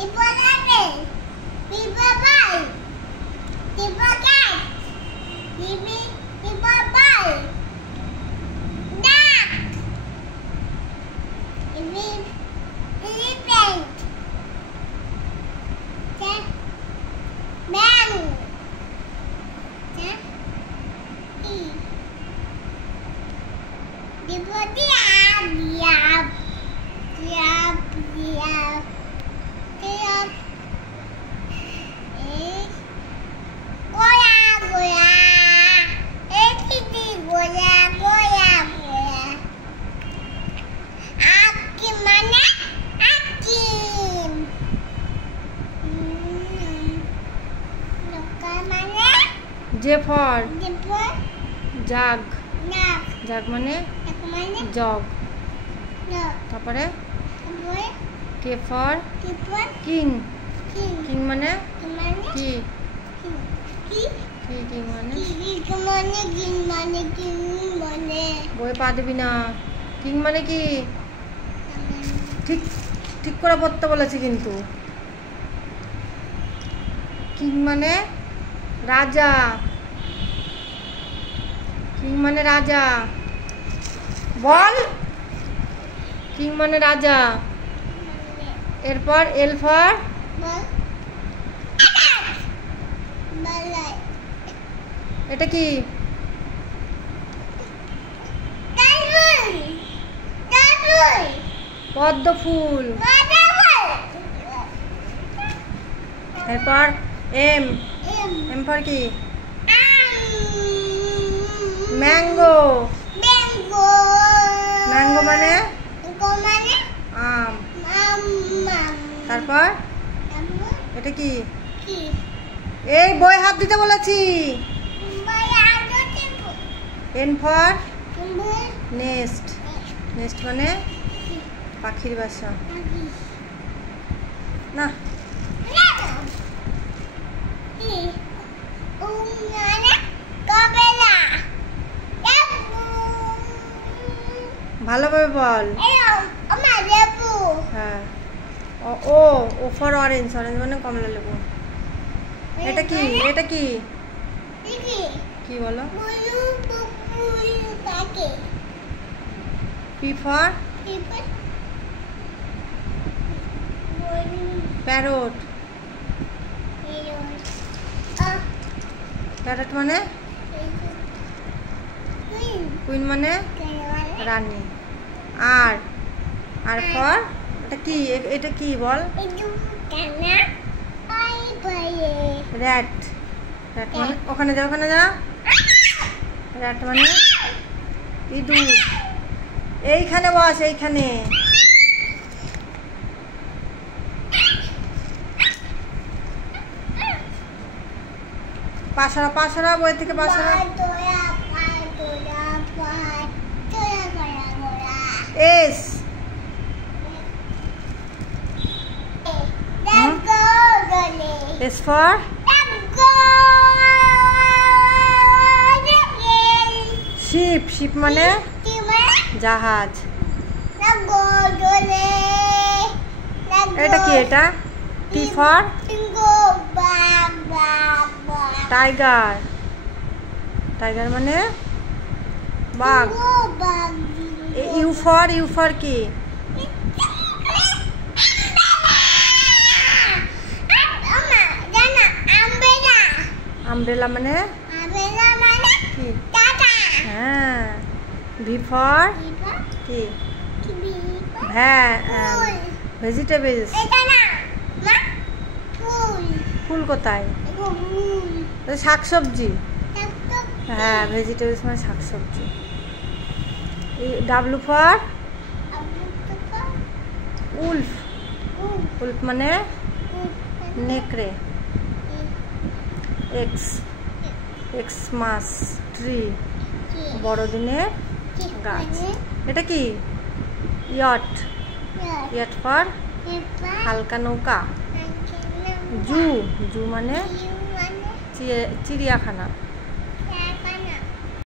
J for jug. Jug মানে jug. তারপরে K for king. King মানে কি? king মানে বই পা দিবি না। কিং মানে কি? ঠিক ঠিক করে পড়তে বলেছি কিন্তু। কিং মানে রাজা। কিং মানে রাজা। বল। কিং মানে রাজা। এরপর এল ফর এটা কি? পদ্ম ফুল। এরপর এম। এম ফর কি? ম্যাঙ্গো। ম্যাঙ্গো মানে আম। তারপর এটা কি? এই বই হাত দিতে বলেছি। N for nest. নেস্ট মানে পাখির বাসা। না ভালোভাবে বল। হ্যাঁ ও ও ফর অরেঞ্জ। অরেঞ্জ মানে কমলা লেবু। এটা কি? এটা কি? কি বলো? P for parrot. প্যারট মানে কুইন মানে রানী। আর আর ফর এটা কি? এটা কি বল? র্যাট। র্যাট মানে ওখানে যা ওখানে যা। র্যাট মানে ইঁদুর। এইখানে বস এইখানে। পাশরা পাশরা বই থেকে পাশরা। S. S for ship. Ship মানে জাহাজ। এটা কি? এটা টি ফর টাইগার। টাইগার মানে বাঘ। ইউ ফর কি? আমব্রেলা মানে কি? হ্যাঁ। ভি ফর কি? হ্যাঁ ভেজিটেবলস। ফুল কোথায়? শাকসবজি। হ্যাঁ ভেজিটেবলস মানে শাকসবজি। W for Wolf. উলফ মানে নেকড়ে। এক্স। এক্স মাস ট্রি বড়দিনের গাছ। এটা কি? ইয়ট। ইয়ট ফর হালকা নৌকা। জু। জু মানে চিড়িয়াখানা।